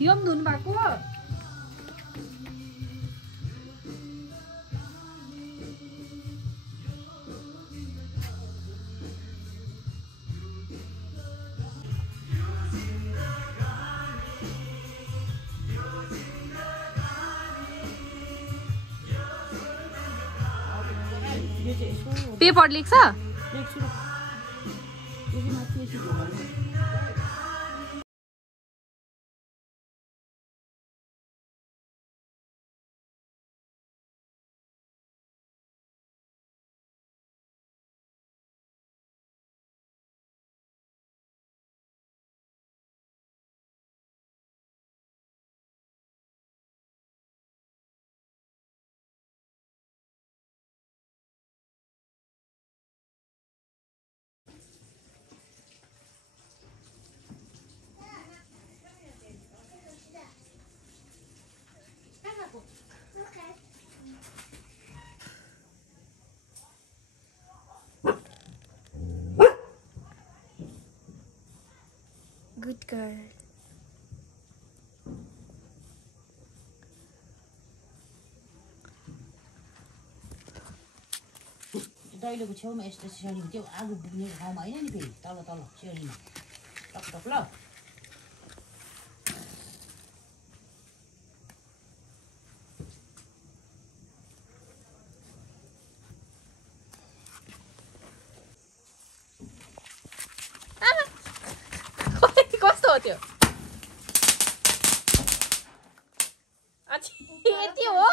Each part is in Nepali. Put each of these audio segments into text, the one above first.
यो पनि धुनु भएको पेपर लेख्छ Good girl. दैलोको छेउमा यस्तो सिँढीको त्यो आगो पुग्ने ठाउँमा होइन नि फेरि तल तल सिँढीमा टक ल कस्तो हो त्यो यति हो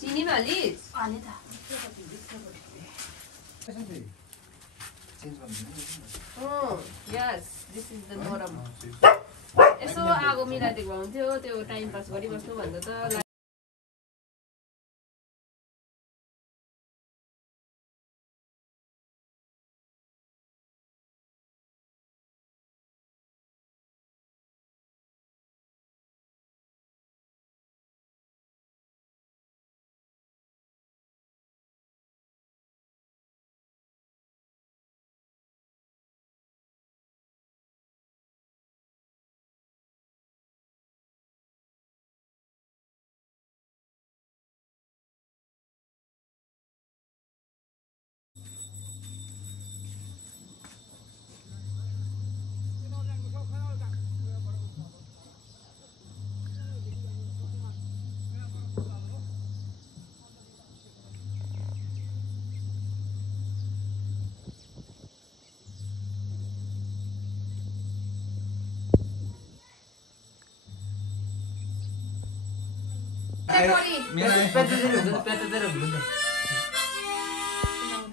चिनी हालिस् हाले त यस दिस इज द नोरम यसो आगो मिलाइदिएको हुन्थ्यो त्यो टाइम पास गरिबस्नु भन्दा त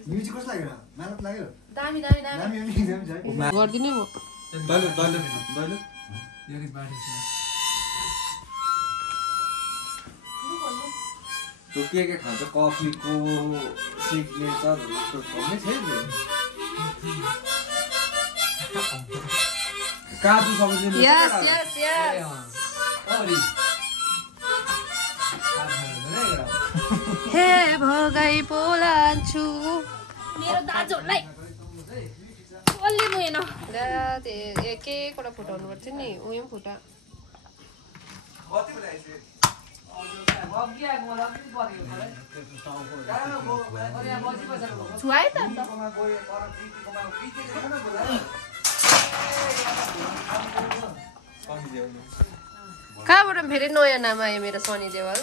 म्युजिक कस्तो लाग्यो मेहनत लाग्यो दामी गर्दिनै म के खान्छ कफीको सिग्नेचर भन्ने छैन काजु सब्जी हे भगाई बोलान्छु मेरो दाजुलाई कसले मुएन के कुरा फुटाउनु पर्छ नि उयो फुटा छुवाए त अन्त कहाँबाट फेरि नयाँ नाम आयो मेरो सनी देवल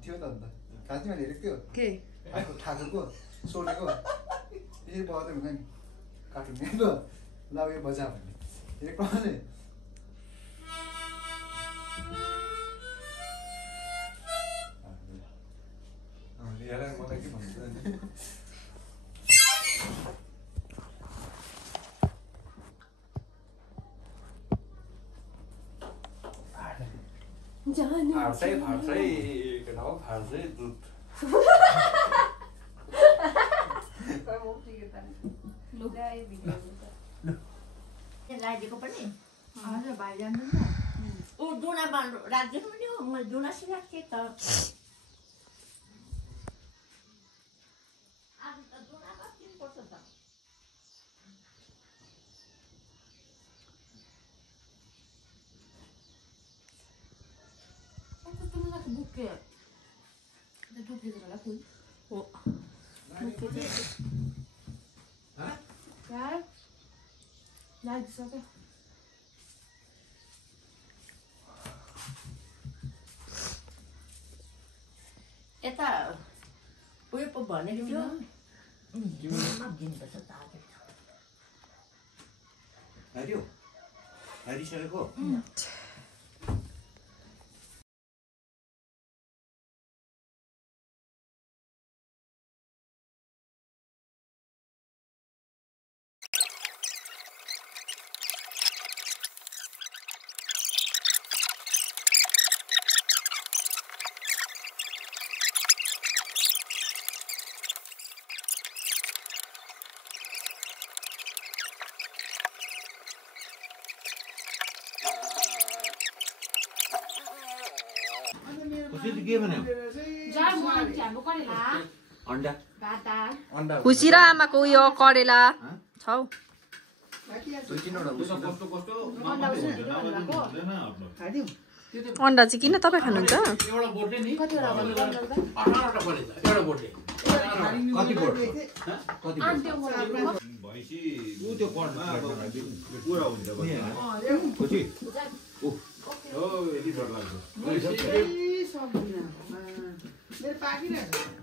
थियो त अन्त खासमा हेरेको थियो के ठाकुरको सोलेको यसरी बजाउँदै हुन्छ नि कार्टुन हेर्नु ल यो बजा भन्ने हेरेको कसले मलाई के भन्छ फार्सै केटा हो फार्सै दुध राजेको पनि हजुर भाइ जान्नु नि ऊ दुनामा राखिदिनु पनि हो मैले दुना सिकाएको थिएँ त आज त दुनामा किन्नुपर्छ त बुके डुप्लिकेट होला फुल हो यार लागिसक्यो यता उयो पो भनेको थियो दिनुपर्छ त हारियो हारिसकेको के भन्यो खुसी र आमाको उयो करेला छौ अन्डा चाहिँ किन तपाईँ खानुहुन्छ मेरो पाकिरहेको